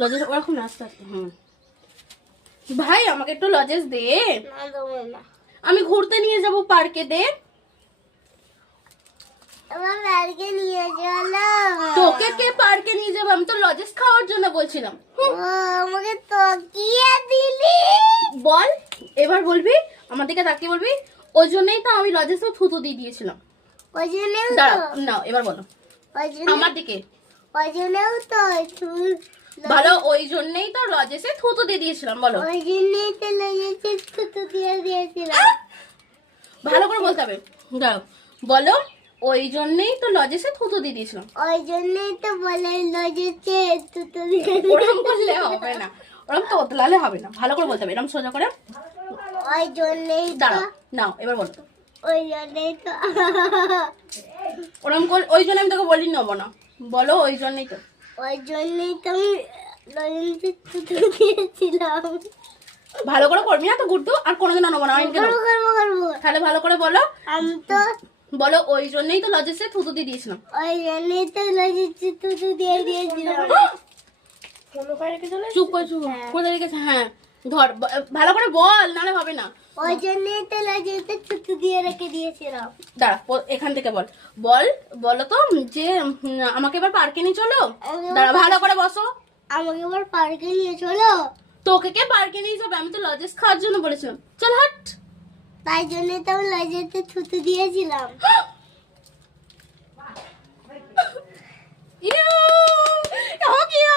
লজেস ওরকম আস্তে আস্তে। ভাই আমাকে একটু লজেস দে, আমি ঘুরতে নিয়ে যাব পার্কে, দে। পার্কে নিয়ে চলো। তোকে কে পার্কে নিয়ে যাবো? আমি তো লজেস খাওয়ার জন্য বলছিলাম। আমাকে তকিয়ে দিলি। বল, এবার বলবি, আমার দিকে তাকিয়ে বলবি, ওই জন্যই তো আমি লজেসে থুতু দিয়ে দিয়েছিলাম। ওই জন্যও তো, দাঁড়াও না, এবার বলো ওই জন্য, আমার দিকে। ওই জন্যও তো তুই, ভালো, ওই জন্যই তো লজেসে থুতু দিয়ে দিয়েছিলাম, বলো। ওই জন্যই তো লেগেছে থুতু দিয়ে দিয়েছিলাম। ভালো করে বলতে হবে। দাঁড়াও, বলো, ওই জন্যই তো লজেসে থুতু দিয়ে দিয়েছিলাম। ওই জন্যই তো বলে লেগেছে থুতু দিয়ে ওরকম করলে হবে না, ওরকম তো তোতলালে হবে না, ভালো করে বলতে হবে, এরকম সোজা করে। ওই জন্যই তো, দাঁড়াও, নাও এবার বলো। ওই জন্যই তো, ওরকম করে, ওই জন্য আমি তোকে বলি নেবো না, বলো ওই জন্যই তো। ওই জন্যই তো আমি লেগেছে থুতু দিয়েছিলাম। ভালো করে করবি না তো গুড্ডু, আর কোনোদিন নেবো না। করবো করবো করবো। তাহলে ভালো করে বলো, আমি তো বলো ওই জন্যই তো লজেসে থুতু দিয়ে দিয়েছিলাম। ওই জন্যই তো লেগেছে থুতু দিয়ে দিয়েছিলাম। চুপ করে, চুপ করে রেখেছে। হ্যাঁ ধর, ভালো করে বল, নাহলে হবে না। ওই জন্যই তো লেগেছে থুতু দিয়ে রেখে দিয়েছিলাম। দাঁড়া, এখান থেকে বল, বলো তো যে আমাকে এবার পার্কে নিয়ে চলো। দাঁড়া, ভালো করে বসো। আমাকে এবার পার্কে নিয়ে চলো। তোকে কে পার্কে নিয়ে যাবে? আমি তো লজেস খাওয়ার জন্য বলেছিলাম। চল হাট। তাই জন্যই তো আমি লেগেছে থুতু দিয়েছিলাম। ইউ, हो गया।